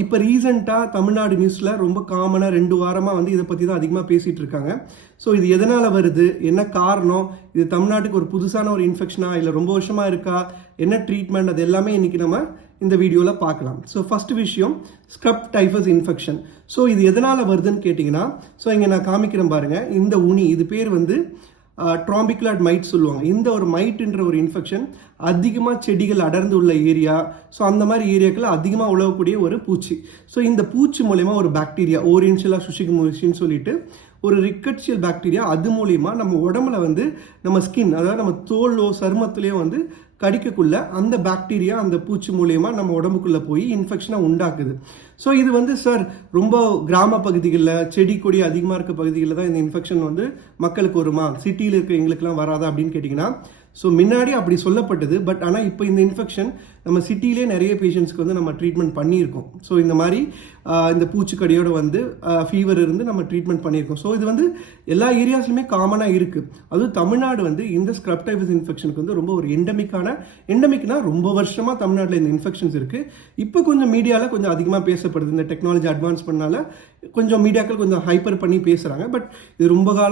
இப்போ ரீசெண்டாக தமிழ்நாடு நியூஸில் ரொம்ப காமனாக 2 வாரமாக வந்து இதை பற்றி தான் அதிகமாக பேசிகிட்டு இருக்காங்க. ஸோ இது எதனால் வருது, என்ன காரணம், இது தமிழ்நாட்டுக்கு ஒரு புதுசான ஒரு இன்ஃபெக்ஷனா இல்லை ரொம்ப வருஷமாக இருக்கா, என்ன ட்ரீட்மெண்ட், அது எல்லாமே இன்றைக்கி நம்ம இந்த வீடியோவில் பார்க்கலாம். ஸோ ஃபஸ்ட்டு விஷயம் ஸ்க்ரப் டைஃபஸ் இன்ஃபெக்ஷன். ஸோ இது எதனால் வருதுன்னு கேட்டிங்கன்னா, ஸோ இங்கே நான் காமிக்கிறேன் பாருங்கள். இந்த உனி, இது பேர் வந்து ட்ராம்பிகுலாட் மைட் சொல்லுவாங்க. இந்த ஒரு மைட்ன்ற ஒரு இன்ஃபெக்ஷன் அதிகமாக செடிகள் அடர்ந்து உள்ள ஏரியா, ஸோ அந்த மாதிரி ஏரியாக்கள் அதிகமாக உழவக்கூடிய ஒரு பூச்சி. ஸோ இந்த பூச்சி மூலயமா ஒரு பாக்டீரியா ஓரியன்ஷியலா சுஷிகமோசின்னு சொல்லிட்டு ஒரு ரிக்கட்சியல் பாக்டீரியா, அது மூலிமா நம்ம உடம்புல வந்து நம்ம ஸ்கின், அதாவது நம்ம தோலோ சருமத்திலேயோ வந்து கடிக்கக்குள்ள அந்த பாக்டீரியா அந்த பூச்சி மூலயமா நம்ம உடம்புக்குள்ளே போய் இன்ஃபெக்ஷனை உண்டாக்குது. ஸோ இது வந்து சார் ரொம்ப கிராம பகுதிகளில் செடி கொடி அதிகமாக இருக்க பகுதிகளில் தான் இந்த இன்ஃபெக்ஷன் வந்து மக்களுக்கு வருமா, சிட்டியில் இருக்க எங்களுக்குலாம் வராதா அப்படின்னு கேட்டிங்கன்னா, ஸோ முன்னாடி அப்படி சொல்லப்பட்டது. பட் ஆனால் இப்போ இந்த இன்ஃபெக்ஷன் நம்ம சிட்டிலே நிறைய பேஷண்ட்ஸ்க்கு வந்து நம்ம ட்ரீட்மெண்ட் பண்ணியிருக்கோம். ஸோ இந்த மாதிரி இந்த பூச்சிக்கடியோட வந்து ஃபீவர் இருந்து நம்ம ட்ரீட்மெண்ட் பண்ணியிருக்கோம். ஸோ இது வந்து எல்லா ஏரியாஸ்லையுமே காமனாக இருக்குது. அதுவும் தமிழ்நாடு வந்து இந்த ஸ்க்ரப் டைஃபஸ் இன்ஃபெக்ஷனுக்கு வந்து ரொம்ப ஒரு எண்டமிக்னா ரொம்ப வருஷமாக தமிழ்நாட்டில் இந்த இன்ஃபெக்ஷன்ஸ் இருக்குது. இப்போ கொஞ்சம் மீடியாவில் கொஞ்சம் அதிகமாக பேசப்படுது. இந்த டெக்னாலஜி அட்வான்ஸ் பண்ணால கொஞ்சம் மீடியாக்கள் கொஞ்சம் ஹைப்பர் பண்ணி பேசுகிறாங்க. பட் இது ரொம்ப காலம்